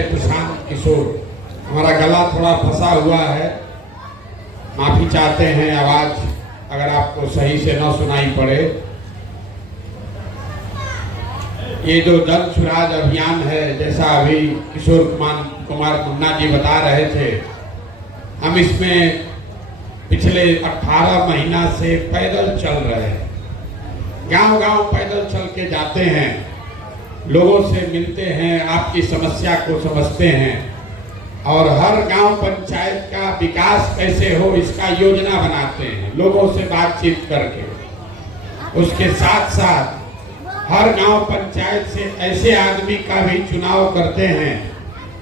मैं प्रशांत किशोर। हमारा गला थोड़ा फंसा हुआ है, माफी चाहते हैं आवाज अगर आपको सही से न सुनाई पड़े। ये जो जन सुराज अभियान है, जैसा अभी किशोर कुमार मुन्ना जी बता रहे थे, हम इसमें पिछले 18 महीना से पैदल चल रहे हैं। गांव-गांव पैदल चल के जाते हैं, लोगों से मिलते हैं, आपकी समस्या को समझते हैं और हर गांव पंचायत का विकास कैसे हो इसका योजना बनाते हैं, लोगों से बातचीत करके। उसके साथ साथ हर गांव पंचायत से ऐसे आदमी का भी चुनाव करते हैं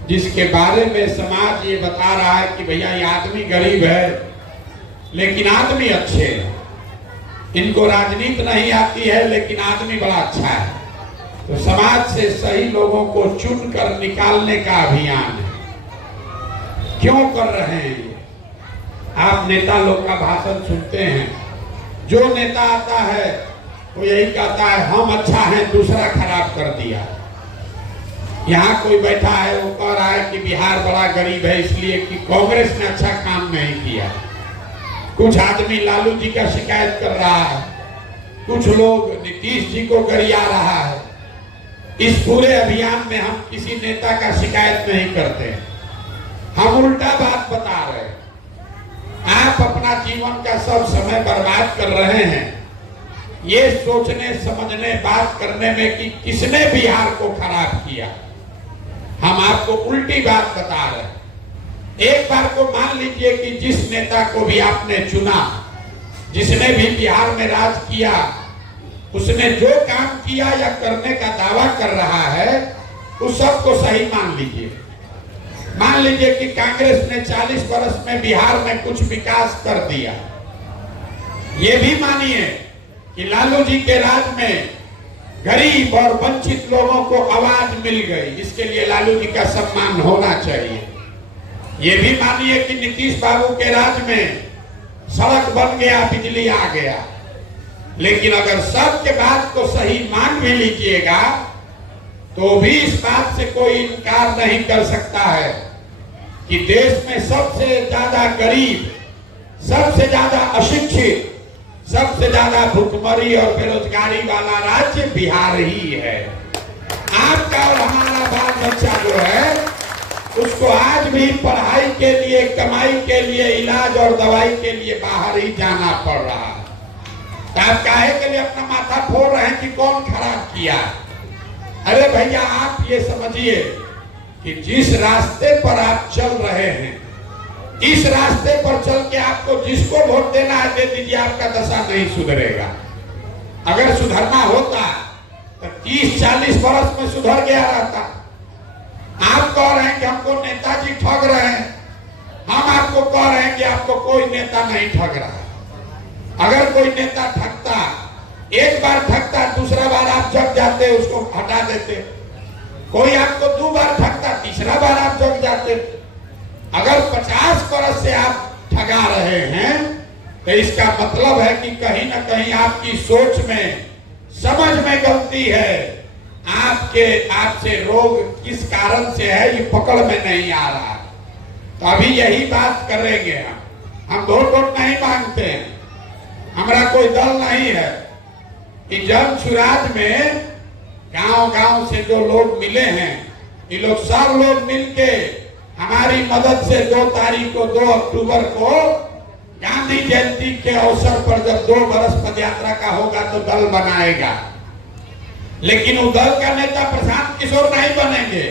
जिसके बारे में समाज ये बता रहा है कि भैया ये आदमी गरीब है लेकिन आदमी अच्छे हैं, इनको राजनीति नहीं आती है लेकिन आदमी बड़ा अच्छा है। तो समाज से सही लोगों को चुनकर निकालने का अभियान है। क्यों कर रहे हैं ये? आप नेता लोग का भाषण सुनते हैं, जो नेता आता है वो यही कहता है हम अच्छा हैं, दूसरा खराब कर दिया। यहाँ कोई बैठा है वो कह रहा है कि बिहार बड़ा गरीब है इसलिए कि कांग्रेस ने अच्छा काम नहीं किया। कुछ आदमी लालू जी का शिकायत कर रहा है, कुछ लोग नीतीश जी को गरिया रहा है। इस पूरे अभियान में हम किसी नेता का शिकायत नहीं करते, हम उल्टा बात बता रहे हैं। आप अपना जीवन का सब समय बर्बाद कर रहे हैं ये सोचने समझने बात करने में कि किसने बिहार को खराब किया। हम आपको उल्टी बात बता रहे हैं। एक बार को मान लीजिए कि जिस नेता को भी आपने चुना, जिसने भी बिहार में राज किया, उसने जो काम किया या करने का दावा कर रहा है उस सबको सही मान लीजिए। मान लीजिए कि कांग्रेस ने 40 वर्ष में बिहार में कुछ विकास कर दिया। ये भी मानिए कि लालू जी के राज में गरीब और वंचित लोगों को आवाज मिल गई, इसके लिए लालू जी का सम्मान होना चाहिए। ये भी मानिए कि नीतीश बाबू के राज में सड़क बन गया, बिजली आ गया। लेकिन अगर सबके बात को सही मान भी लीजिएगा तो भी इस बात से कोई इनकार नहीं कर सकता है कि देश में सबसे ज्यादा गरीब, सबसे ज्यादा अशिक्षित, सबसे ज्यादा भुखमरी और बेरोजगारी वाला राज्य बिहार ही है। आपका और हमारा बाल बच्चा जो है उसको आज भी पढ़ाई के लिए, कमाई के लिए, इलाज और दवाई के लिए बाहर ही जाना पड़ रहा है। तो आप काहे के लिए अपना माथा फोड़ रहे हैं कि कौन खराब किया? अरे भैया आप ये समझिए कि जिस रास्ते पर आप चल रहे हैं, इस रास्ते पर चल के आपको जिसको वोट देना है दे दीजिए, आपका दशा नहीं सुधरेगा। अगर सुधरना होता तो 30-40 वर्ष में सुधर गया रहता। आप कह रहे हैं कि हमको नेताजी ठग रहे हैं, हम आपको कह रहे हैं कि आपको कोई नेता नहीं ठग रहा है। अगर कोई नेता ठगता, एक बार ठगता, दूसरा बार आप जग जाते, उसको हटा देते। कोई आपको 2 बार ठगता, तीसरा बार आप जग जाते। अगर 50 वर्ष से आप ठगा रहे हैं तो इसका मतलब है कि कहीं ना कहीं आपकी सोच में, समझ में गलती है। आपसे रोग किस कारण से है ये पकड़ में नहीं आ रहा। तो अभी यही बात करेंगे हम वोट नहीं मांगते हैं, हमारा कोई दल नहीं है। कि जन सुराज में गांव-गांव से जो लोग मिले हैं, ये लोग सब लोग मिलके हमारी मदद से 2 तारीख को 2 अक्टूबर को गांधी जयंती के अवसर पर जब 2 बरस पदयात्रा का होगा तो दल बनाएगा। लेकिन वो दल का नेता प्रशांत किशोर नहीं बनेंगे।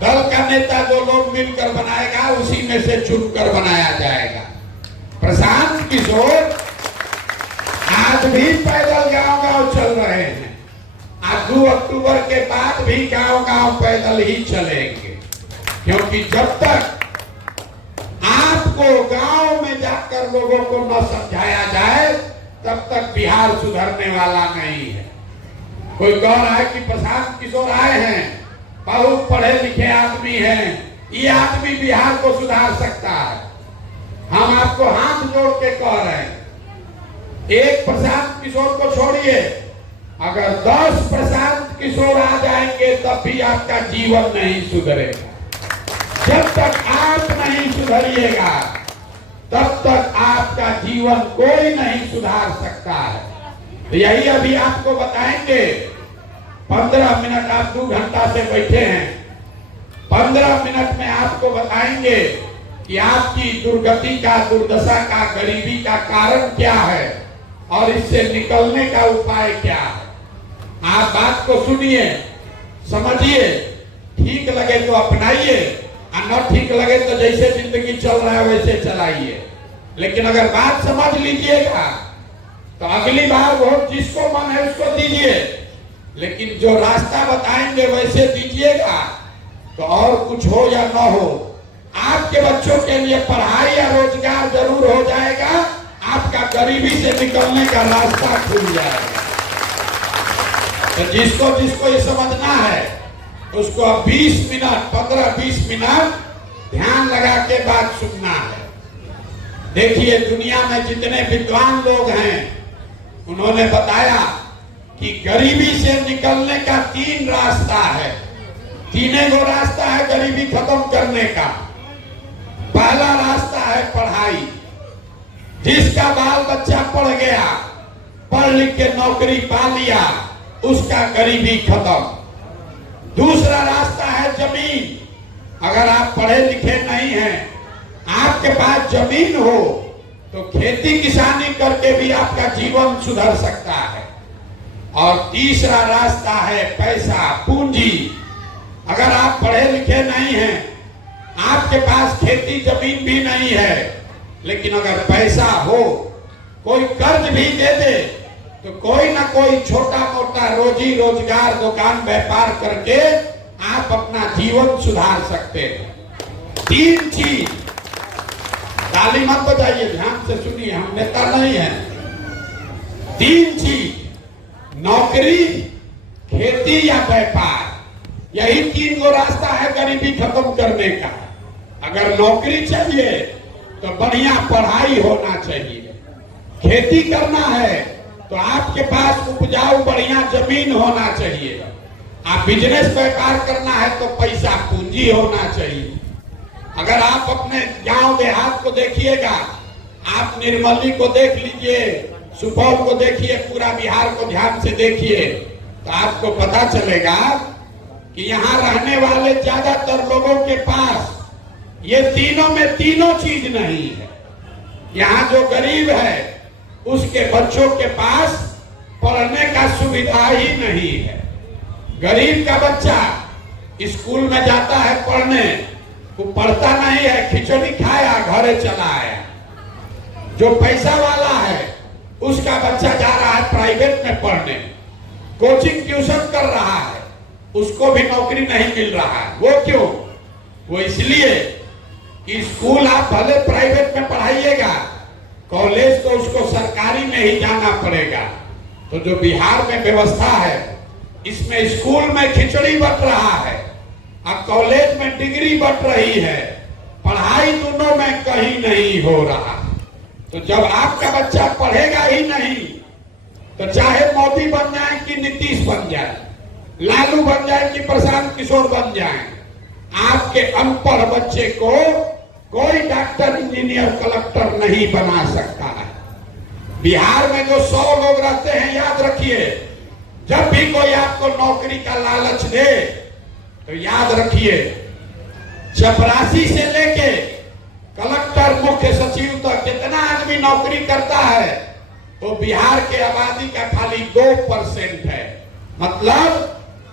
दल का नेता जो लोग मिलकर बनाएगा उसी में से चुनकर बनाया जाएगा। प्रशांत किशोर आज भी पैदल गांव-गांव चल रहे हैं। आज 2 अक्टूबर के बाद भी गांव-गांव पैदल ही चलेंगे, क्योंकि जब तक आपको गांव में जाकर लोगों को न समझाया जाए तब तक बिहार सुधरने वाला नहीं है। कोई कह रहा है कि प्रशांत किशोर आए हैं, बहुत पढ़े लिखे आदमी हैं, ये आदमी बिहार को सुधार सकता है। हम आपको हाथ जोड़ के कह रहे हैं, एक प्रशांत किशोर को छोड़िए, अगर 10 प्रशांत किशोर आ जाएंगे तब भी आपका जीवन नहीं सुधरेगा। जब तक आप नहीं सुधरिएगा तब तक आपका जीवन कोई नहीं सुधार सकता है। तो यही अभी आपको बताएंगे। 15 मिनट आप 2 घंटा से बैठे हैं, 15 मिनट में आपको बताएंगे कि आपकी दुर्गति का, दुर्दशा का, गरीबी का कारण क्या है और इससे निकलने का उपाय क्या है। आप बात को सुनिए, समझिए, ठीक लगे तो अपनाइए और न ठीक लगे तो जैसे जिंदगी चल रहा है वैसे चलाइए। लेकिन अगर बात समझ लीजिएगा तो अगली बार वोट जिसको मन है उसको दीजिए, लेकिन जो रास्ता बताएंगे वैसे दीजिएगा तो और कुछ हो या न हो, आपके बच्चों के लिए पढ़ाई या रोजगार जरूर हो जाएगा, आपका गरीबी से निकलने का रास्ता खुल जाएगा। तो जिसको जिसको ये समझना है उसको 20 मिनट, 15-20 मिनट ध्यान लगा के बात सुनना है। देखिए, दुनिया में जितने विद्वान लोग हैं उन्होंने बताया कि गरीबी से निकलने का 3 रास्ता है। 3 गो रास्ता है गरीबी खत्म करने का। पहला रास्ता है पढ़ाई। जिसका बाल बच्चा पढ़ गया, पढ़ लिख के नौकरी पा लिया, उसका गरीबी खत्म। दूसरा रास्ता है जमीन। अगर आप पढ़े लिखे नहीं हैं, आपके पास जमीन हो तो खेती किसानी करके भी आपका जीवन सुधर सकता है। और तीसरा रास्ता है पैसा, पूंजी। अगर आप पढ़े लिखे नहीं हैं, आपके पास खेती जमीन भी नहीं है, लेकिन अगर पैसा हो, कोई कर्ज भी दे दे तो कोई ना कोई छोटा मोटा रोजी रोजगार, दुकान व्यापार करके आप अपना जीवन सुधार सकते हैं। 3 चीज, ताली मत बजाइए, ध्यान से सुनिए, हम नेता नहीं हैं। 3 चीज, नौकरी, खेती या व्यापार, यही 3 गो रास्ता है गरीबी खत्म करने का। अगर नौकरी चाहिए तो बढ़िया पढ़ाई होना चाहिए। खेती करना है तो आपके पास उपजाऊ बढ़िया जमीन होना चाहिए। आप बिजनेस व्यापार करना है तो पैसा पूंजी होना चाहिए। अगर आप अपने गांव देहात को देखिएगा, आप निर्मली को देख लीजिए, सुपौल को देखिए, पूरा बिहार को ध्यान से देखिए, तो आपको पता चलेगा कि यहाँ रहने वाले ज्यादातर लोगों के पास ये तीनों में तीनों चीज नहीं है। यहाँ जो गरीब है उसके बच्चों के पास पढ़ने का सुविधा ही नहीं है। गरीब का बच्चा स्कूल में जाता है पढ़ने, वो पढ़ता नहीं है, खिचड़ी खाया घरे चला आया। जो पैसा वाला है उसका बच्चा जा रहा है प्राइवेट में पढ़ने, कोचिंग ट्यूशन कर रहा है, उसको भी नौकरी नहीं मिल रहा है। वो क्यों? वो इसलिए कि स्कूल आप भले प्राइवेट में पढ़ाइएगा, कॉलेज तो उसको सरकारी में ही जाना पड़ेगा। तो जो बिहार में व्यवस्था है, इसमें स्कूल में खिचड़ी बट रहा है और कॉलेज में डिग्री बट रही है, पढ़ाई दोनों में कहीं नहीं हो रहा। तो जब आपका बच्चा पढ़ेगा ही नहीं तो चाहे मोदी बन जाए कि नीतीश बन जाए, लालू बन जाए कि प्रशांत किशोर बन जाए, आपके अनपढ़ बच्चे को कोई डॉक्टर, इंजीनियर, कलेक्टर नहीं बना सकता है। बिहार में जो 100 लोग रहते हैं, याद रखिए, जब भी कोई आपको नौकरी का लालच दे तो याद रखिए, चपरासी से लेके कलेक्टर, मुख्य सचिव तक जितना आदमी नौकरी करता है तो बिहार के आबादी का खाली 2% है। मतलब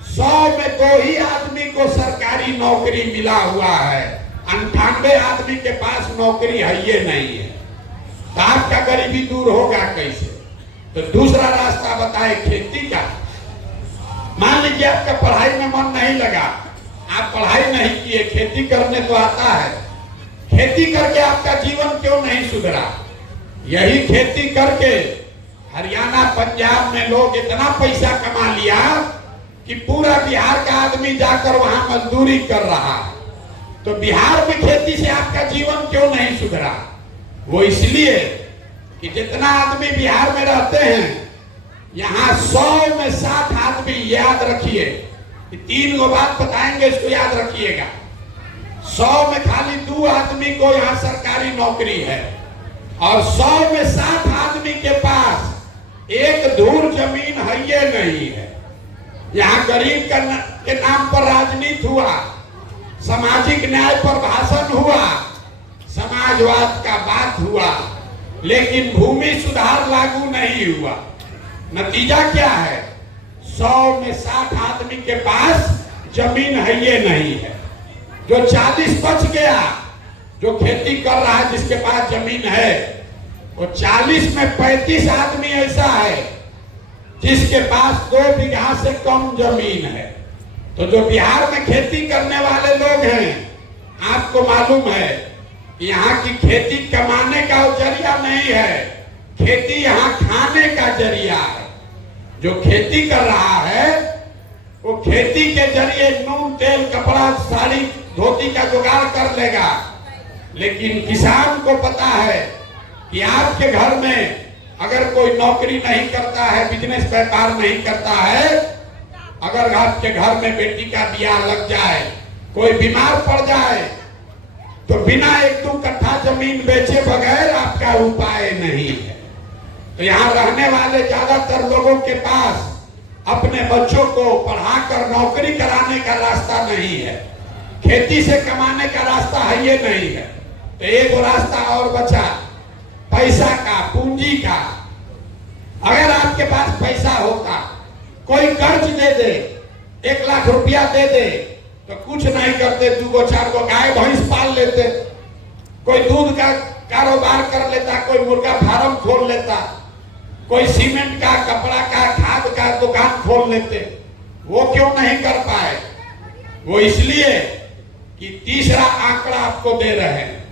100 में 2 ही आदमी को सरकारी नौकरी मिला हुआ है, 98 आदमी के पास नौकरी है ये नहीं है। तो आपका गरीबी दूर होगा कैसे? तो दूसरा रास्ता बताए खेती का। मान लीजिए आपका पढ़ाई में मन नहीं लगा, आप पढ़ाई नहीं किए, खेती करने तो आता है, खेती करके आपका जीवन क्यों नहीं सुधरा? यही खेती करके हरियाणा, पंजाब में लोग इतना पैसा कमा लिया कि पूरा बिहार का आदमी जाकर वहां मजदूरी कर रहा है। तो बिहार में खेती से आपका जीवन क्यों नहीं सुधरा? वो इसलिए कि जितना आदमी बिहार में रहते हैं यहाँ 100 में 60 आदमी, याद रखिए, 3 गो बात बताएंगे, इसको याद रखिएगा। 100 में खाली 2 आदमी को यहाँ सरकारी नौकरी है और 100 में 60 आदमी के पास एक धूर जमीन है ये नहीं है। यहाँ गरीब के नाम पर राजनीति हुआ, सामाजिक न्याय पर भाषण हुआ, समाजवाद का बात हुआ, लेकिन भूमि सुधार लागू नहीं हुआ। नतीजा क्या है? 100 में 60 आदमी के पास जमीन है ये नहीं है। जो 40 बच गया, जो खेती कर रहा है, जिसके पास जमीन है, वो 40 में 35 आदमी ऐसा है जिसके पास 2 बीघा से कम जमीन है। तो जो बिहार में खेती करने वाले लोग हैं, आपको मालूम है कि यहाँ की खेती कमाने का जरिया नहीं है, खेती यहाँ खाने का जरिया है। जो खेती कर रहा है वो खेती के जरिए नून, तेल, कपड़ा, साड़ी, धोती का जुगाड़ कर लेगा, लेकिन किसान को पता है कि आपके घर में अगर कोई नौकरी नहीं करता है, बिजनेस व्यापार नहीं करता है, अगर आपके घर में बेटी का ब्याह लग जाए, कोई बीमार पड़ जाए, तो बिना 1-2 कट्ठा जमीन बेचे बगैर आपका उपाय नहीं है। तो यहाँ रहने वाले ज्यादातर लोगों के पास अपने बच्चों को पढ़ाकर नौकरी कराने का रास्ता नहीं है, खेती से कमाने का रास्ता है ये नहीं है। तो एक रास्ता और बचा, पैसा का, पूंजी का। अगर आपके पास पैसा होता, कोई कर्ज दे दे, 1 लाख रुपया दे दे, तो कुछ नहीं करते, 2-4 गो गाय भैंस पाल लेते, कोई दूध का कारोबार कर लेता, कोई मुर्गा फार्म खोल लेता, कोई सीमेंट का, कपड़ा का, खाद का दुकान खोल लेते। वो क्यों नहीं कर पाए? वो इसलिए कि तीसरा आंकड़ा आपको दे रहे हैं,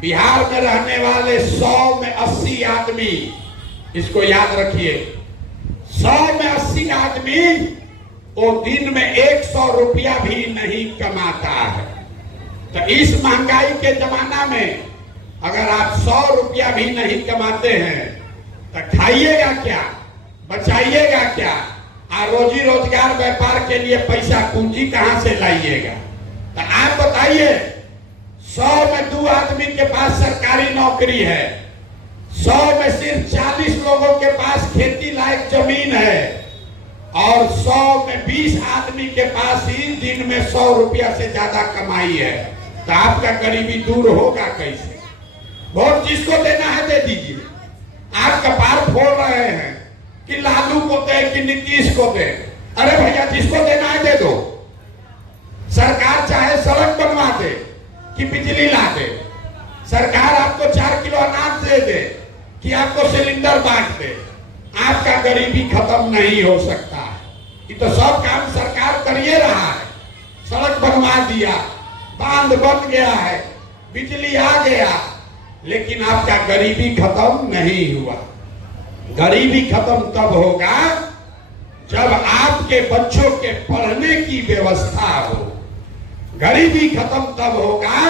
बिहार में रहने वाले 100 में 80 आदमी, इसको याद रखिए, 100 में 80 आदमी वो दिन में 100 रुपया भी नहीं कमाता है। तो इस महंगाई के जमाना में अगर आप 100 रुपया भी नहीं कमाते हैं तो खाइएगा क्या, बचाइएगा क्या, और रोजी रोजगार व्यापार के लिए पैसा पूंजी कहां से लाइएगा? तो आप बताइए, 100 में 2 आदमी के पास सरकारी नौकरी है, 100 में सिर्फ 40 लोगों के पास खेती लायक जमीन है, और 100 में 20 आदमी के पास ही दिन में 100 रुपया से ज्यादा कमाई है। तो आपका गरीबी दूर होगा कैसे? वोट जिसको देना है दे दीजिए। आप कपार फोड़ रहे हैं कि लालू को दे कि नीतीश को दे। अरे भैया, जिसको देना है दे दो। सरकार चाहे सड़क बनवा दे कि बिजली ला दे, सरकार आपको 4 किलो अनाज दे दे कि आपको सिलेंडर बांट दे, आपका गरीबी खत्म नहीं हो सकता है। ये तो सब काम सरकार कर ही रहा है। सड़क बनवा दिया, बांध बन गया है, बिजली आ गया, लेकिन आपका गरीबी खत्म नहीं हुआ। गरीबी खत्म तब होगा जब आपके बच्चों के पढ़ने की व्यवस्था हो। गरीबी खत्म तब होगा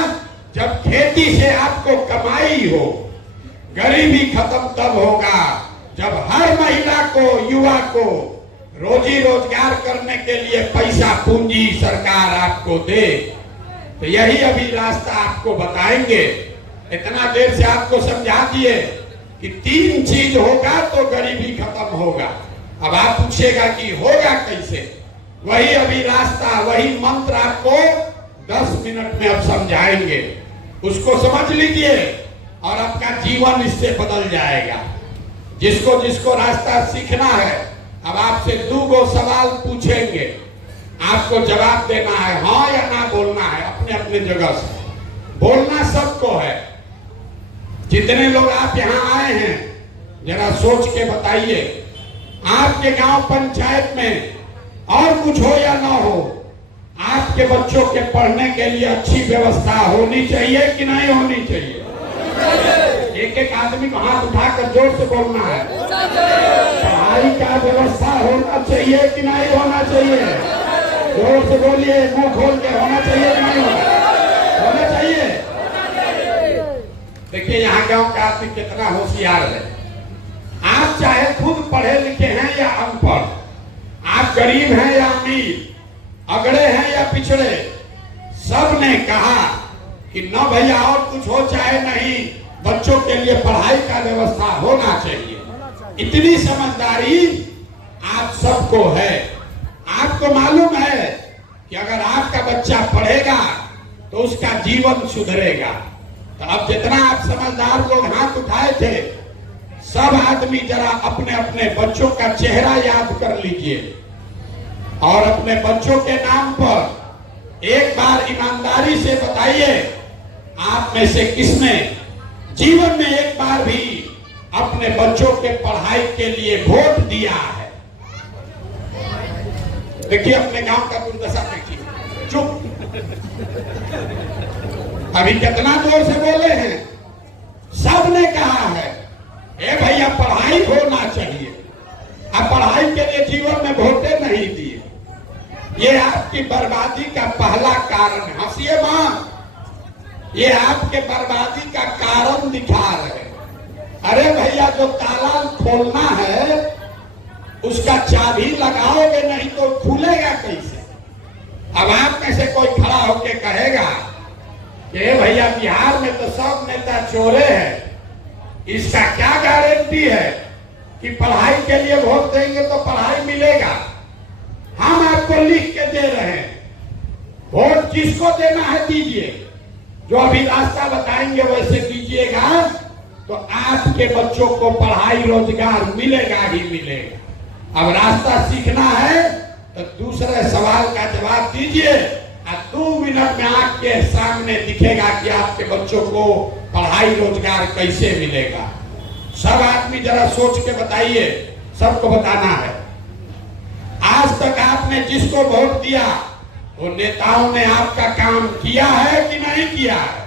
जब खेती से आपको कमाई हो। गरीबी खत्म तब होगा जब हर महिला को, युवा को रोजी रोजगार करने के लिए पैसा पूंजी सरकार आपको दे। तो यही अभी रास्ता आपको बताएंगे। इतना देर से आपको समझा दिए कि 3 चीज होगा तो गरीबी खत्म होगा। अब आप पूछेगा कि होगा कैसे? वही अभी रास्ता, वही मंत्र आपको 10 मिनट में अब समझाएंगे। उसको समझ लीजिए और आपका जीवन इससे बदल जाएगा। जिसको जिसको रास्ता सीखना है, अब आपसे 2 सवाल पूछेंगे, आपको जवाब देना है, हाँ या ना बोलना है। अपने अपने जगह से बोलना सबको है। जितने लोग आप यहाँ आए हैं, जरा सोच के बताइए, आपके गांव पंचायत में और कुछ हो या ना हो, आपके बच्चों के पढ़ने के लिए अच्छी व्यवस्था होनी चाहिए कि नहीं होनी चाहिए? एक एक आदमी को हाथ उठाकर जोर से बोलना है। पढ़ाई का व्यवस्था होना चाहिए कि नहीं होना चाहिए? जोर से बोलिए, मुंह खोल के, होना चाहिए कि नहीं होना चाहिए? देखिए यहाँ गांव का आदमी कितना होशियार है। आप चाहे खुद पढ़े लिखे हैं या अनपढ़, आप गरीब हैं या अमीर, अगड़े हैं या पिछड़े, सब ने कहा कि न भैया और कुछ हो चाहे नहीं, बच्चों के लिए पढ़ाई का व्यवस्था होना चाहिए। इतनी समझदारी आप सबको है। आपको मालूम है कि अगर आपका बच्चा पढ़ेगा तो उसका जीवन सुधरेगा। तो अब जितना आप समझदार लोग हाथ उठाए थे, सब आदमी जरा अपने अपने बच्चों का चेहरा याद कर लीजिए और अपने बच्चों के नाम पर एक बार ईमानदारी से बताइए, आप में से किसने जीवन में एक बार भी अपने बच्चों के पढ़ाई के लिए वोट दिया है? देखिए अपने गांव का दुर्दशा देखिए। चुप। अभी कितना जोर से बोले हैं। सब ने कहा है ए भैया पढ़ाई होना चाहिए। अब पढ़ाई के लिए जीवन में वोटे नहीं दिए, ये आपकी बर्बादी का पहला कारण है। हंसिए मां, ये आपके बर्बादी का कारण दिखा रहे। अरे भैया जो ताला खोलना है उसका चाबी लगाओगे नहीं तो खुलेगा कैसे? अब आप में से कोई खड़ा होके कहेगा कि भैया बिहार में तो सब नेता चोरे हैं, इसका क्या गारंटी है कि पढ़ाई के लिए वोट देंगे तो पढ़ाई मिलेगा? हम आपको लिख के दे रहे हैं, वोट जिसको देना है दीजिए, जो अभी रास्ता बताएंगे वैसे कीजिएगा तो आपके बच्चों को पढ़ाई रोजगार मिलेगा ही मिलेगा। अब रास्ता सीखना है तो दूसरे सवाल का जवाब दीजिए और 2 मिनट में आपके सामने दिखेगा कि आपके बच्चों को पढ़ाई रोजगार कैसे मिलेगा। सब आदमी जरा सोच के बताइए, सबको बताना है। आज तक आपने जिसको वोट दिया वो नेताओं ने आपका काम किया है कि नहीं किया है?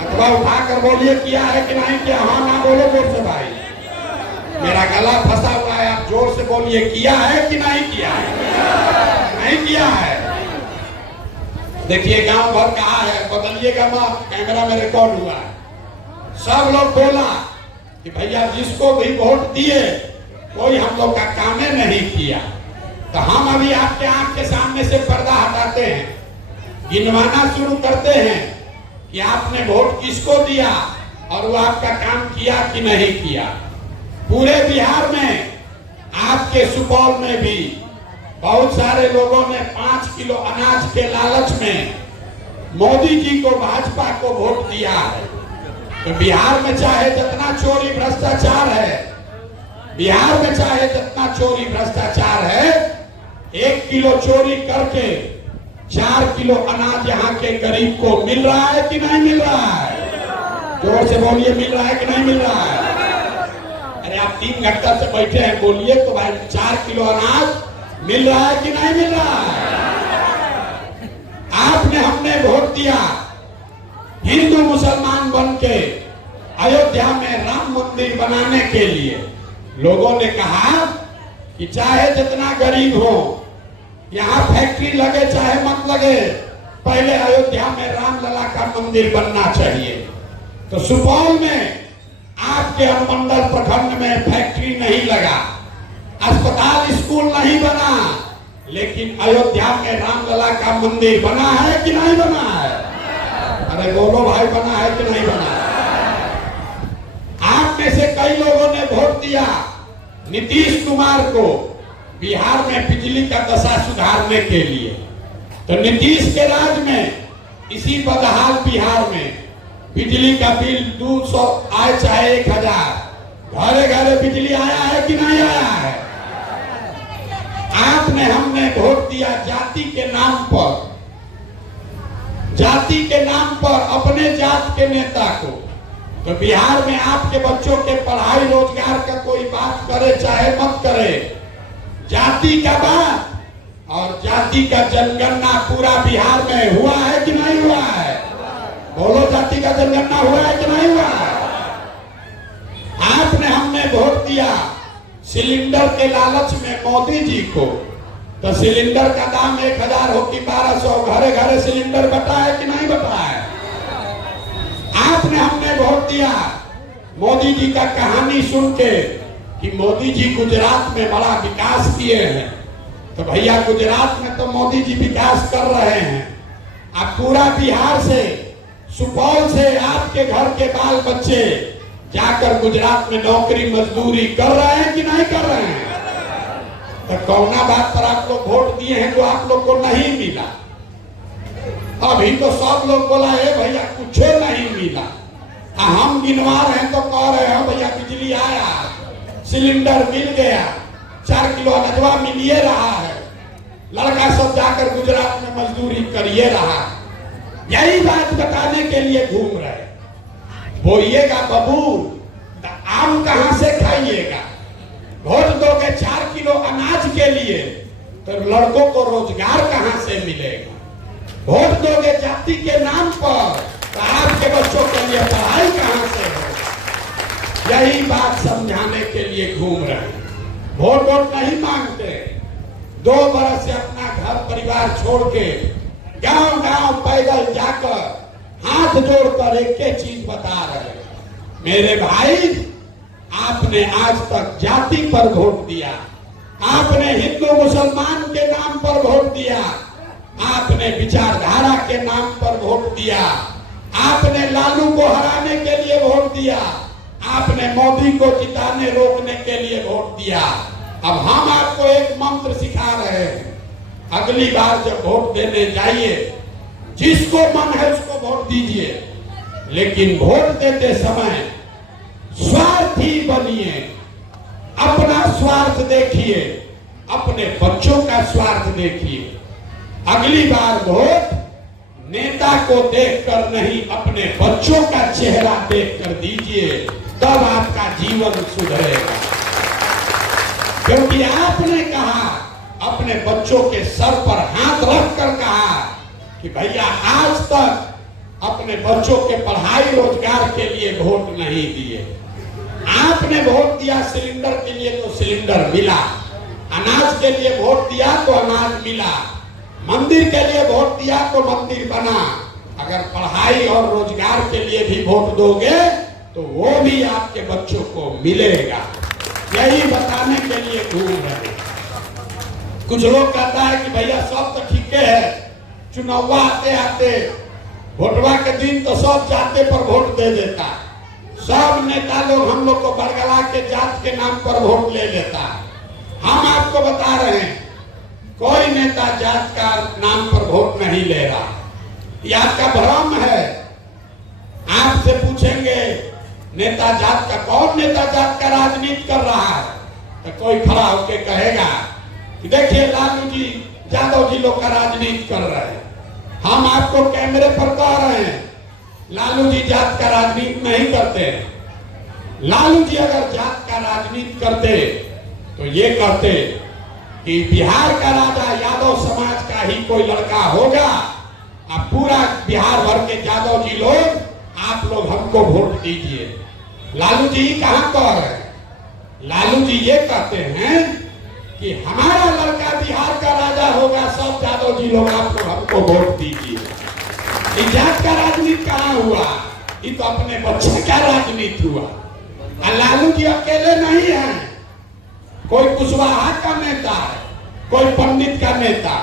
अथवा उठाकर बोलिए किया है कि नहीं किया। हाँ ना बोलो जोर से भाई, मेरा गला फंसा हुआ है, आप जोर से बोलिए किया है कि नहीं किया है? नहीं किया है। देखिए गांव भर कहा है, बदलिएगा मां, कैमरा में रिकॉर्ड हुआ है। सब लोग बोला कि भैया जिसको भी वोट दिए कोई हम लोग का काम नहीं किया। तो हम अभी आपके आंख के सामने से पर्दा हटाते हैं, गिनवाना शुरू करते हैं कि आपने वोट किसको दिया और वो आपका काम किया कि नहीं किया। पूरे बिहार में, आपके सुपौल में भी बहुत सारे लोगों ने 5 किलो अनाज के लालच में मोदी जी को, भाजपा को वोट दिया है। तो बिहार में चाहे जितना चोरी भ्रष्टाचार है, बिहार में चाहे जितना चोरी भ्रष्टाचार है, 1 किलो चोरी करके 4 किलो अनाज यहाँ के गरीब को मिल रहा है कि नहीं मिल रहा है? जोर से बोलिए, मिल रहा है कि नहीं मिल रहा है? अरे आप 3 घंटा से बैठे हैं, बोलिए तो भाई 4 किलो अनाज मिल रहा है कि नहीं मिल रहा है? आपने, हमने वोट दिया हिंदू मुसलमान बन के अयोध्या में राम मंदिर बनाने के लिए। लोगों ने कहा कि चाहे जितना गरीब हो, यहाँ फैक्ट्री लगे चाहे मत लगे, पहले अयोध्या में रामलला का मंदिर बनना चाहिए। तो सुपौल में आपके अनुमंडल प्रखंड में फैक्ट्री नहीं लगा, अस्पताल स्कूल नहीं बना, लेकिन अयोध्या में रामलला का मंदिर बना है कि नहीं बना है? अरे बोलो भाई, बना है कि नहीं बना है? आप में से कई लोगों ने वोट दिया नीतीश कुमार को बिहार में बिजली का दशा सुधारने के लिए। तो नीतीश के राज में इसी बदहाल बिहार में बिजली का बिल 200 आए चाहे 1000, घरे घरे बिजली आया है कि नहीं आया है? आपने, हमने वोट दिया जाति के नाम पर, जाति के नाम पर अपने जात के नेता को। तो बिहार में आपके बच्चों के पढ़ाई रोजगार का कोई बात करे चाहे मत करे, जाति का बात और जाति का जनगणना पूरा बिहार में हुआ है कि नहीं हुआ है? बोलो, जाति का जनगणना हुआ है कि नहीं हुआ है? आपने, हमने वोट दिया सिलेंडर के लालच में मोदी जी को। तो सिलेंडर का दाम 1000 हो कि 1200, घरे घरे सिलेंडर बटा है कि नहीं बटा है? आपने, हमने वोट दिया मोदी जी का कहानी सुन के कि मोदी जी गुजरात में बड़ा विकास किए हैं। तो भैया गुजरात में तो मोदी जी विकास कर रहे हैं, अब पूरा बिहार से, सुपौल से आपके घर के बाल बच्चे जाकर गुजरात में नौकरी मजदूरी कर रहे हैं कि नहीं कर रहे हैं? तो कौना बात पर आप लोग वोट दिए हैं जो आप लोग को नहीं मिला? अभी तो सब लोग बोला है भैया कुछ नहीं मिला, हम गिनवा रहे हैं तो कह रहे हैं भैया बिजली आया, सिलेंडर मिल गया, 4 किलो अनजवा मिलिए रहा है, लड़का सब जाकर गुजरात में मजदूरी करिए रहा है। यही बात बताने के लिए घूम रहे। बोइएगा बबूल तो आम कहां से खाइएगा? वोट दोगे 4 किलो अनाज के लिए तो लड़कों को रोजगार कहां से मिलेगा? वोट दोगे जाति के नाम पर तो आपके बच्चों के लिए पढ़ाई कहां से होगी? यही बात समझाने के लिए घूम रहे हैं। वोट नहीं मांगते, 2 बरस से अपना घर परिवार छोड़ के गांव गांव पैदल जाकर हाथ जोड़कर एक चीज बता रहे हैं, मेरे भाई आपने आज तक जाति पर वोट दिया, आपने हिंदू मुसलमान के नाम पर वोट दिया, आपने विचारधारा के नाम पर वोट दिया, आपने लालू को हराने के लिए वोट दिया, आपने मोदी को जिताने रोकने के लिए वोट दिया। अब हम आपको एक मंत्र सिखा रहे हैं, अगली बार जब वोट देने जाइए जिसको मन है उसको वोट दीजिए, लेकिन वोट देते समय स्वार्थी बनिए, अपना स्वार्थ देखिए, अपने बच्चों का स्वार्थ देखिए। अगली बार वोट नेता को देखकर नहीं, अपने बच्चों का चेहरा देखकर दीजिए, तब आपका जीवन सुधरेगा। क्योंकि आपने कहा, अपने बच्चों के सर पर हाथ रखकर कहा कि भैया आज तक अपने बच्चों के पढ़ाई रोजगार के लिए वोट नहीं दिए, आपने वोट दिया सिलेंडर के लिए तो सिलेंडर मिला, अनाज के लिए वोट दिया तो अनाज मिला, मंदिर के लिए वोट दिया तो मंदिर बना। अगर पढ़ाई और रोजगार के लिए भी वोट दोगे तो वो भी आपके बच्चों को मिलेगा। यही बताने के लिए घूम रहे। कुछ लोग कहता है कि भैया सब तो ठीक है, चुनाव आते आते वोटवा के दिन तो सब जाते पर वोट दे देता, सब नेता लोग हम लोग को बरगला के जात के नाम पर वोट ले लेता। हम आपको बता रहे हैं कोई नेता जात का नाम पर वोट नहीं ले रहा, ये आपका भ्रम है। आपसे पूछेंगे नेता जात का, कौन नेता जात का राजनीति कर रहा है, तो कोई खड़ा होकर कहेगा कि देखिए लालू जी यादव जी लोग का राजनीति कर रहे हैं। हम आपको कैमरे पर कह रहे हैं लालू जी जात का राजनीति नहीं करते। लालू जी अगर जात का राजनीति करते तो ये कहते कि बिहार का राजा यादव समाज का ही कोई लड़का होगा, अब पूरा बिहार भर के यादव जी लोग, आप लोग हमको वोट दीजिए। लालू जी कहां कह रहे हैं? लालू जी ये कहते हैं कि हमारा लड़का बिहार का राजा होगा, सब यादव जी लोग आप लोग हमको वोट दीजिए। जात का राजनीति कहां हुआ? ये तो अपने बच्चे का राजनीति हुआ। लालू जी अकेले नहीं है, कोई कुशवाहा का नेता है, कोई पंडित का नेता,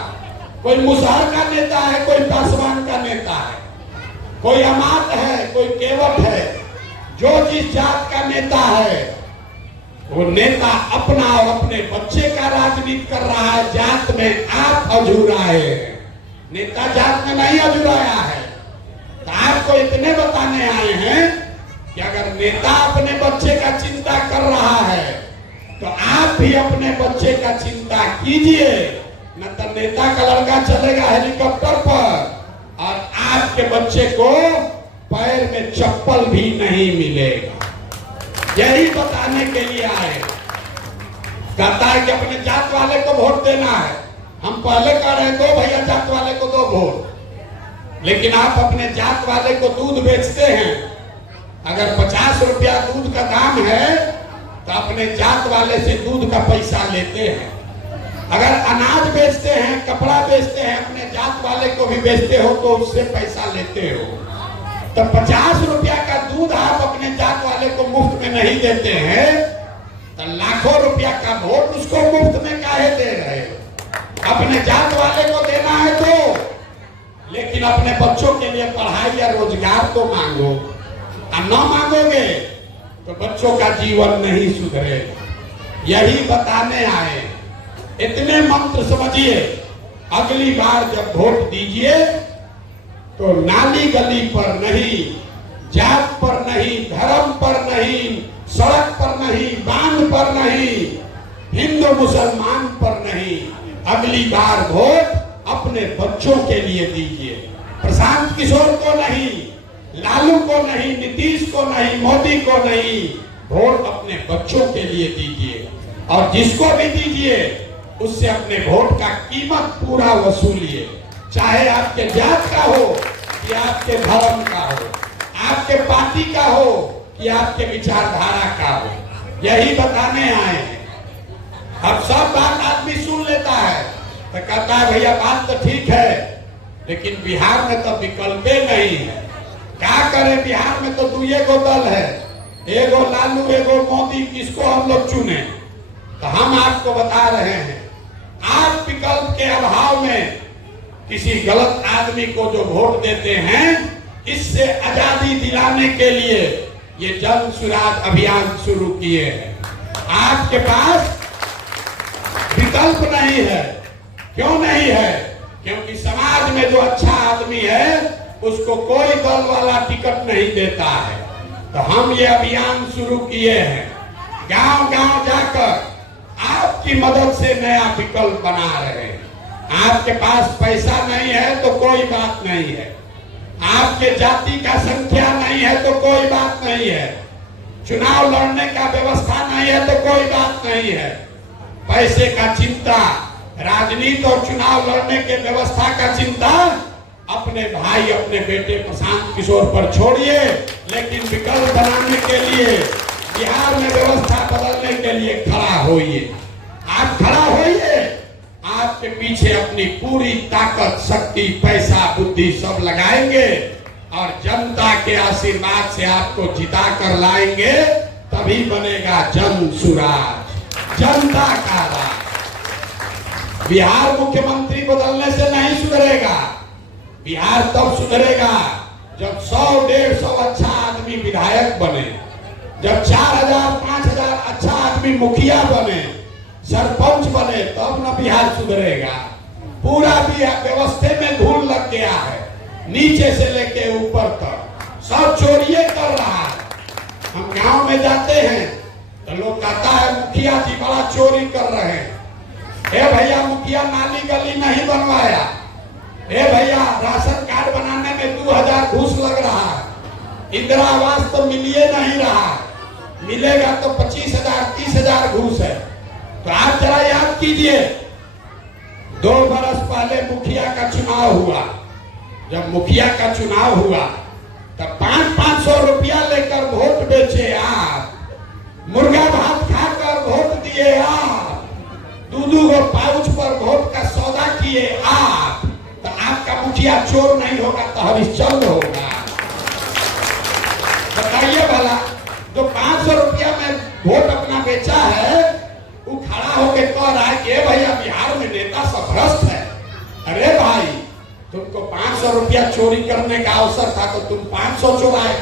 कोई मुसहर का नेता है, कोई पासवान का नेता है, कोई अमात है, कोई केवट है। जो जिस जात का नेता है वो नेता अपना और अपने बच्चे का राजनीति कर रहा है। जात में आप अधूराए हैं, नेता जात में नहीं अधूराया है। तो आपको इतने बताने आए हैं कि अगर नेता अपने बच्चे का चिंता कर रहा है तो आप भी अपने बच्चे का चिंता कीजिए, न तो नेता का लड़का चलेगा हेलीकॉप्टर पर और आपके बच्चे को पैर में चप्पल भी नहीं मिलेगा। यही बताने के लिए आए। कहता है कि अपने जात वाले को वोट देना है, हम पहले कह रहे हैं दो भैया जात वाले को दो वोट, लेकिन आप अपने जात वाले को दूध बेचते हैं। अगर 50 रुपया दूध का दाम है तो अपने जात वाले से दूध का पैसा लेते हैं। अगर अनाज बेचते हैं, कपड़ा बेचते हैं, अपने जात वाले को भी बेचते हो तो उससे पैसा लेते हो। तो 50 रुपया का दूध आप अपने जात वाले को मुफ्त में नहीं देते हैं, तो तो लाखों रुपया का वोट उसको मुफ्त में काहे दे रहे हो? अपने जात वाले को देना है तो, लेकिन अपने बच्चों के लिए पढ़ाई या रोजगार तो मांगो। और न मांगोगे तो बच्चों का जीवन नहीं सुधरेगा। यही बताने आए। इतने मंत्र समझिए, अगली बार जब वोट दीजिए तो नाली गली पर नहीं, जात पर नहीं, धर्म पर नहीं, सड़क पर नहीं, बांध पर नहीं, हिंदू मुसलमान पर नहीं, अगली बार वोट अपने बच्चों के लिए दीजिए। प्रशांत किशोर को नहीं, लालू को नहीं, नीतीश को नहीं, मोदी को नहीं, वोट अपने बच्चों के लिए दीजिए। और जिसको भी दीजिए उससे अपने वोट का कीमत पूरा वसूलिए, चाहे आपके जात का हो कि आपके धर्म का हो, आपके पार्टी का हो कि आपके विचारधारा का हो। यही बताने आए हैं। अब सब बात आदमी सुन लेता है तो कहता है भैया बात तो ठीक है, लेकिन बिहार में तो विकल्प नहीं है। क्या करें, बिहार में तो दुए को दल है, एगो लालू एगो मोदी, किसको हम लोग चुने? तो हम आपको बता रहे हैं, आप विकल्प के अभाव में किसी गलत आदमी को जो वोट देते हैं, इससे आजादी दिलाने के लिए ये जन सुराज अभियान शुरू किए हैं। आपके पास विकल्प नहीं है। क्यों नहीं है? क्योंकि समाज में जो अच्छा आदमी है उसको कोई दल वाला टिकट नहीं देता है। तो हम ये अभियान शुरू किए हैं, गांव गांव जाकर आपकी मदद से नया विकल्प बना रहे हैं। आपके पास पैसा नहीं है तो कोई बात नहीं है, आपके जाति का संख्या नहीं है तो कोई बात नहीं है, चुनाव लड़ने का व्यवस्था नहीं है तो कोई बात नहीं है। पैसे का चिंता, राजनीति और चुनाव लड़ने के व्यवस्था का चिंता अपने भाई, अपने बेटे प्रशांत किशोर पर छोड़िए, लेकिन विकल्प बनाने के लिए, बिहार में व्यवस्था बदलने के लिए खड़ा होइए। आप खड़ा होइए, आपके पीछे अपनी पूरी ताकत, शक्ति, पैसा, बुद्धि सब लगाएंगे और जनता के आशीर्वाद से आपको जिता कर लाएंगे। तभी बनेगा जन सुराज, जनता का राज। बिहार मुख्यमंत्री बदलने से नहीं सुधरेगा। बिहार तब सुधरेगा जब 100-150 अच्छा आदमी विधायक बने, जब 4000-5000 अच्छा आदमी मुखिया बने, सरपंच बने, तब न बिहार सुधरेगा। पूरा बिहार व्यवस्था में धूल लग गया है, नीचे से लेके ऊपर तक सब चोरिये कर रहा है। हम गांव में जाते हैं तो लोग कहता है मुखिया जी बड़ा चोरी कर रहे हैं। ए भैया, मुखिया नाली गली नहीं बनवाया। ए भैया, राशन कार्ड बनाने में 2000 घूस लग रहा है। इंदिरा आवास तो मिलिए नहीं रहा, मिलेगा तो 25,000-30,000 घूस है। तो आप जरा याद कीजिए, 2 बरस पहले मुखिया का चुनाव हुआ। जब मुखिया का चुनाव हुआ तब 500-500 रुपया लेकर वोट बेचे आप, मुर्गा भात खाकर वोट दिए आप, 2-2 गो पाउच पर वोट का सौदा किए आप। तो आपका मुखिया चोर नहीं होगा तो हरिश्चंद्र होगा। बताइए भला, जो 500 रुपया में वोट अपना बेचा है, वो खड़ा होकर कह रहा है कि भैया बिहार में नेता सब भ्रष्ट है। अरे भाई, तुमको 500 रुपया चोरी करने का अवसर था तो तुम 500 चुराए।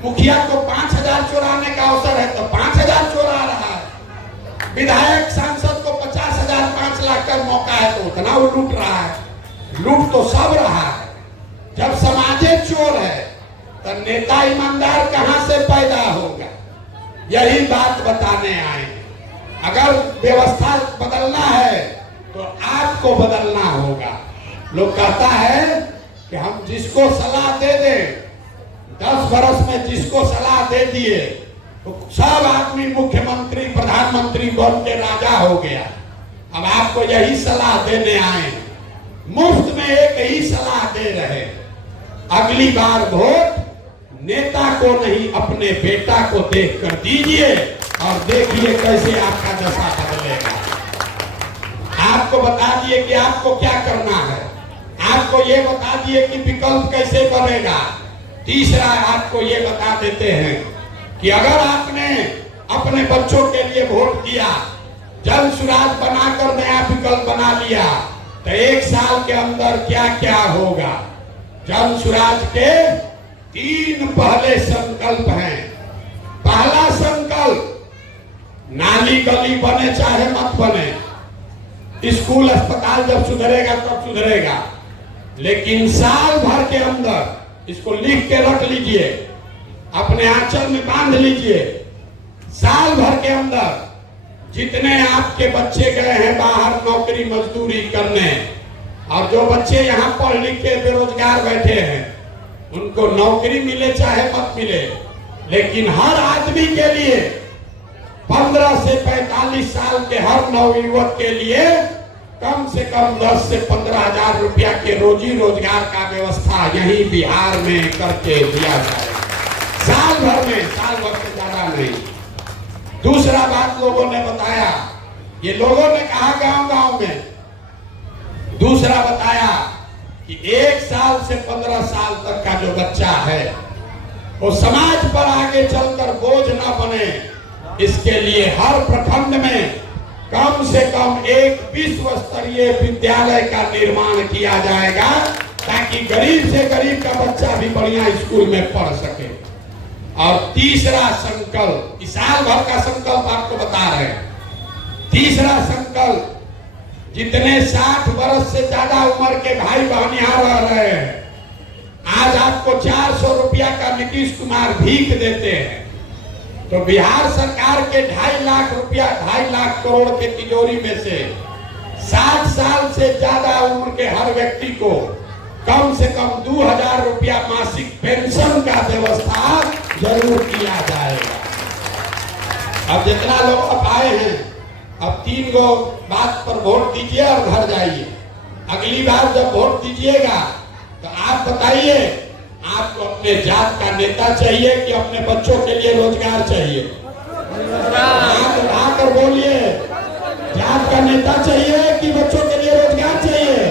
मुखिया को 5000 चुराने का अवसर है तो 5000 चुरा रहा है। विधायक सांसद को 50,000 5 लाख का मौका है तो उतना वो लूट रहा है। लूट तो सब रहा है। जब समाजे चोर है तो नेता ईमानदार कहां से पैदा होगा? यही बात बताने आए हैं। अगर व्यवस्था बदलना है तो आपको बदलना होगा। लोग कहता है कि हम जिसको सलाह दे दें, 10 बरस में जिसको सलाह दे दिए तो सब आदमी मुख्यमंत्री, प्रधानमंत्री बन के राजा हो गया। अब आपको यही सलाह देने आए, मुफ्त में एक ही सलाह दे रहे, अगली बार वोट नेता को नहीं अपने बेटा को देख कर दीजिए और देखिए कैसे आपका दशा बदलेगा। आपको बता दिए कि आपको क्या करना है, आपको ये बता दिए कि विकल्प कैसे बनेगा। तीसरा आपको ये बता देते हैं कि अगर आपने अपने बच्चों के लिए वोट दिया, जन सुराज बनाकर नया विकल्प बना लिया, तो 1 साल के अंदर क्या क्या होगा। जन सुराज के 3 पहले संकल्प हैं। पहला संकल्प, नाली गली बने चाहे मत बने, स्कूल अस्पताल जब सुधरेगा तब सुधरेगा, लेकिन साल भर के अंदर, इसको लिख के रख लीजिए, अपने आंचल में बांध लीजिए, साल भर के अंदर जितने आपके बच्चे गए हैं बाहर नौकरी मजदूरी करने, और जो बच्चे यहाँ पढ़ लिख के बेरोजगार बैठे हैं, उनको नौकरी मिले चाहे मत मिले, लेकिन हर आदमी के लिए 15 से 45 साल के हर नवयुवक के लिए कम से कम 10 से 15 हजार रुपया के रोजी रोजगार का व्यवस्था यही बिहार में करके दिया जाए, साल भर में, साल भर से ज्यादा नहीं। दूसरा बात लोगों ने बताया, ये लोगों ने कहा गांव गांव में, दूसरा बताया कि 1 साल से 15 साल तक का जो बच्चा है वो समाज पर आगे चलकर बोझ न बने, इसके लिए हर प्रखंड में कम से कम एक विश्व स्तरीय विद्यालय का निर्माण किया जाएगा, ताकि गरीब से गरीब का बच्चा भी बढ़िया स्कूल में पढ़ सके। और तीसरा संकल्प, इस साल भर का संकल्प आपको बता रहे हैं। तीसरा संकल्प, जितने 60 वर्ष से ज्यादा उम्र के भाई बहनियां रह रहे हैं, आज आपको 400 रुपया का नीतीश कुमार भीख देते हैं, तो बिहार सरकार के 2.5 लाख रुपया, 2.5 लाख करोड़ के तिजोरी में से 60 साल से ज्यादा उम्र के हर व्यक्ति को कम से कम 2000 रुपया मासिक पेंशन का व्यवस्था जरूर किया जाएगा। अब जितना लोग अब आए हैं, अब 3 गो बात पर वोट दीजिए और घर जाइए। अगली बार जब वोट दीजिएगा तो आप बताइए, आपको अपने जात का नेता चाहिए कि अपने बच्चों के लिए रोजगार चाहिए? आप उठाकर बोलिए, जात का नेता चाहिए कि बच्चों के लिए रोजगार चाहिए?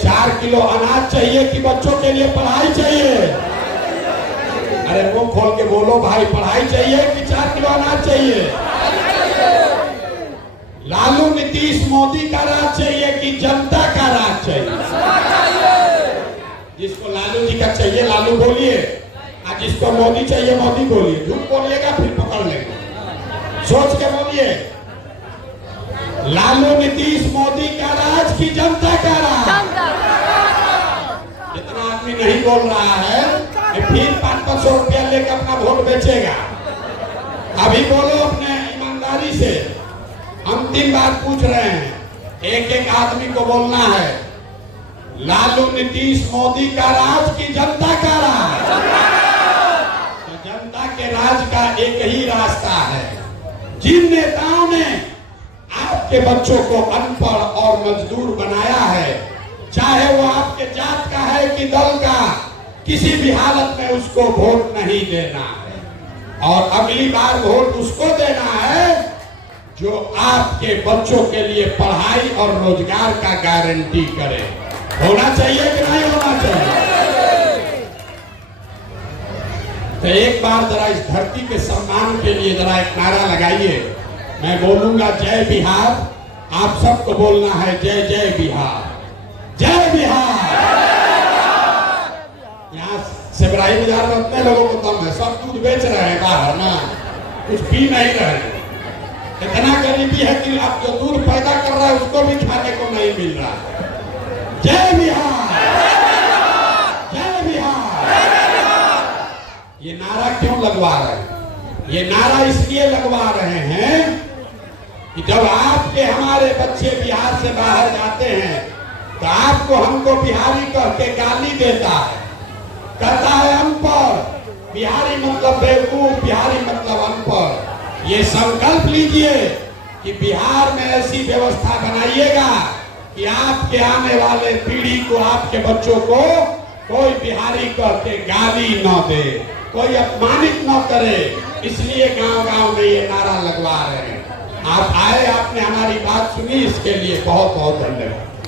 4 किलो अनाज चाहिए कि बच्चों के लिए पढ़ाई चाहिए? अरे मुंह खोल के बोलो भाई, पढ़ाई चाहिए कि 4 किलो अनाज चाहिए? लालू नीतीश मोदी का राज चाहिए कि जनता का राज चाहिए? जिसको लालू जी का चाहिए लालू बोलिए, और जिसको मोदी चाहिए मोदी बोलिए। झूठ बोलिएगा फिर पकड़ लेंगे, सोच के बोलिए। लालू नीतीश मोदी का राज की जनता का राज? जितना आदमी नहीं बोल रहा है फिर 500 रुपया लेकर अपना वोट बेचेगा। अभी बोलो अपने ईमानदारी से, अंतिम बार पूछ रहे हैं, एक एक आदमी को बोलना है, लालू नीतीश मोदी का राज की जनता का राज? तो जनता के राज का एक ही रास्ता है। जिन नेताओं ने आपके बच्चों को अनपढ़ और मजदूर बनाया है, चाहे वो आपके जात का है कि दल का, किसी भी हालत में उसको वोट नहीं देना है। और अगली बार वोट उसको देना है जो आपके बच्चों के लिए पढ़ाई और रोजगार का गारंटी करे। होना चाहिए कि नहीं होना चाहिए? तो एक बार जरा इस धरती के सम्मान के लिए जरा एक नारा लगाइए। मैं बोलूंगा जय बिहार, आप सबको बोलना है जय जय बिहार, जय बिहार। यहाँ सेबराई बाजार में उतने लोगों को दम है, सब दूध बेच रहे हैं बाहर ना, कुछ पी नहीं रहे हैं। इतना गरीबी है कि आप जो दूध पैदा कर रहा है उसको भी खाने को नहीं मिल रहा है। जय बिहार, जय बिहार। ये नारा क्यों लगवा रहे हैं? ये नारा इसलिए लगवा रहे हैं कि जब आपके हमारे बच्चे बिहार से बाहर जाते हैं तो आपको हमको बिहारी कह के गाली देता है, कहता है अनपढ़। बिहारी मतलब बेवकूफ, बिहारी मतलब अनपढ़। ये संकल्प लीजिए कि बिहार में ऐसी व्यवस्था बनाइएगा कि आपके आने वाले पीढ़ी को, आपके बच्चों को कोई बिहारी कह के गाली न दे, कोई अपमानित न करे। इसलिए गांव गांव में ये नारा लगवा रहे हैं। आप आए, आपने हमारी बात सुनी, इसके लिए बहुत बहुत धन्यवाद।